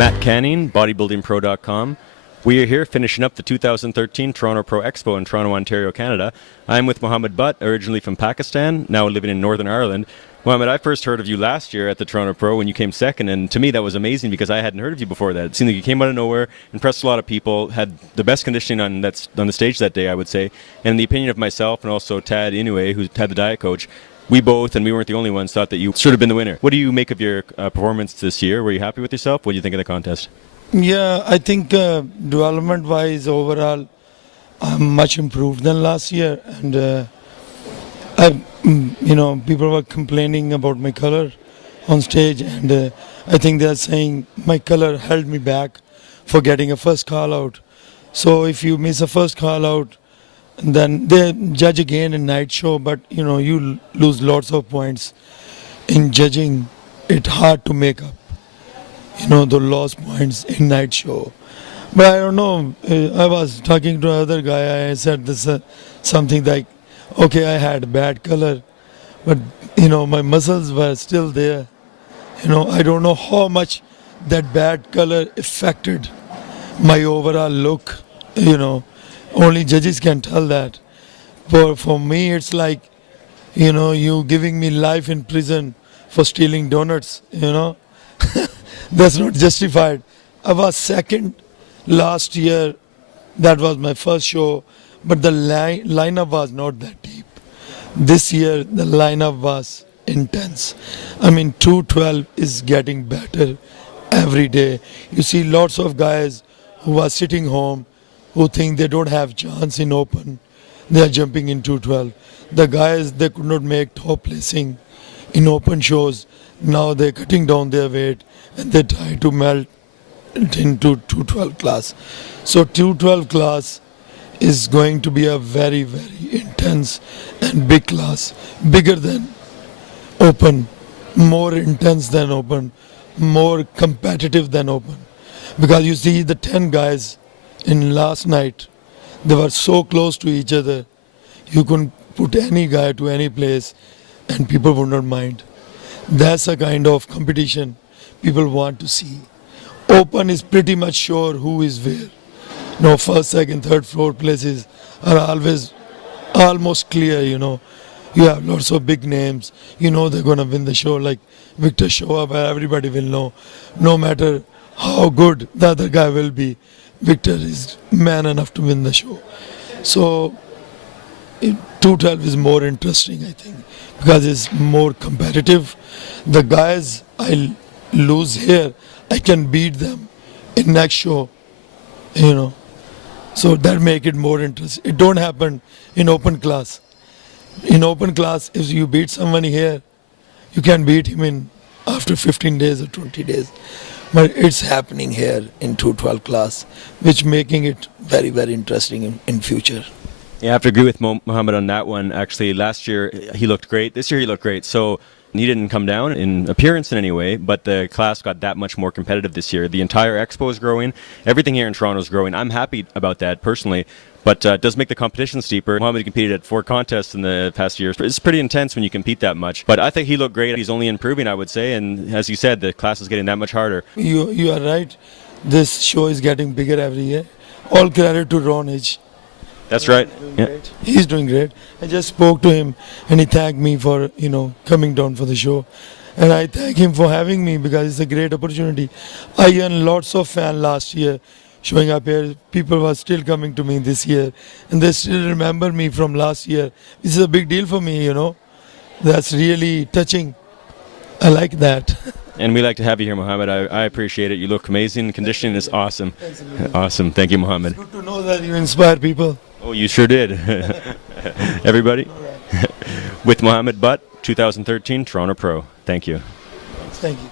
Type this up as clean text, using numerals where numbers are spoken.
Matt Canning, bodybuildingpro.com. We are here finishing up the 2013 Toronto Pro Expo in Toronto, Ontario, Canada. I'm with Muhammad Butt, originally from Pakistan, now living in Northern Ireland. Muhammad, I first heard of you last year at the Toronto Pro when you came second, and to me that was amazing because I hadn't heard of you before that. It seemed like you came out of nowhere, impressed a lot of people, had the best conditioning on the stage that day, I would say. And in the opinion of myself and also Tad Inoue, who had the diet coach, we both, and we weren't the only ones, thought that you should have been the winner. What do you make of your performance this year? Were you happy with yourself? What do you think of the contest? Yeah, I think development-wise, overall, I'm much improved than last year. And people were complaining about my color on stage, and I think they're saying my color held me back for getting a first call out. So if you miss a first call out, then they judge again in night show, but you lose lots of points in judging. It's hard to make up the lost points in night show. But I don't know, I was talking to another guy, I said this something like, okay, I had bad color, but my muscles were still there. I don't know how much that bad color affected my overall look. Only judges can tell that. But for me, it's like, you giving me life in prison for stealing donuts, That's not justified. I was second last year. That was my first show, but the lineup was not that deep. This year, the lineup was intense. I mean, 212 is getting better every day. You see lots of guys who are sitting home, who think they don't have chance in open. They are jumping in 212. The guys, they could not make top placing in open shows. Now they're cutting down their weight and they try to melt into 212 class. So 212 class is going to be a very, very intense and big class, bigger than open, more intense than open, more competitive than open. Because you see the 10 guys in last night, they were so close to each other, you couldn't put any guy to any place and people would not mind. That's a kind of competition people want to see. Open is pretty much sure who is where. First, second, third floor places are always almost clear, You have lots of big names. They're going to win the show, like Victor Showa, where everybody will know. No matter how good the other guy will be, Victor is man enough to win the show. So 212 is more interesting, I think, because it's more competitive. The guys I lose here, I can beat them in next show, So that make it more interesting. It don't happen in open class. In open class, if you beat someone here, you can beat him in after 15 days or 20 days. But it's happening here in 212 class, which making it very, very interesting in future. Yeah, I have to agree with Muhammad on that one. Actually, last year he looked great. This year he looked great. So he didn't come down in appearance in any way, but the class got that much more competitive this year. The entire expo is growing. Everything here in Toronto is growing. I'm happy about that personally, but it does make the competition steeper. Muhammad competed at 4 contests in the past years. It's pretty intense when you compete that much, but I think he looked great. He's only improving, I would say, and as you said, the class is getting that much harder. You are right. This show is getting bigger every year. All credit to Ron H. That's right. Yeah. He's doing great. I just spoke to him and he thanked me for, coming down for the show. And I thank him for having me because it's a great opportunity. I earned lots of fans last year showing up here. People were still coming to me this year and they still remember me from last year. This is a big deal for me, That's really touching. I like that. And we like to have you here, Muhammad. I appreciate it. You look amazing. Conditioning is awesome. Awesome. Thank you, Muhammad. It's good to know that you inspire people. Oh, you sure did. Everybody. With Muhammad Butt, 2013 Toronto Pro. Thank you. Thank you.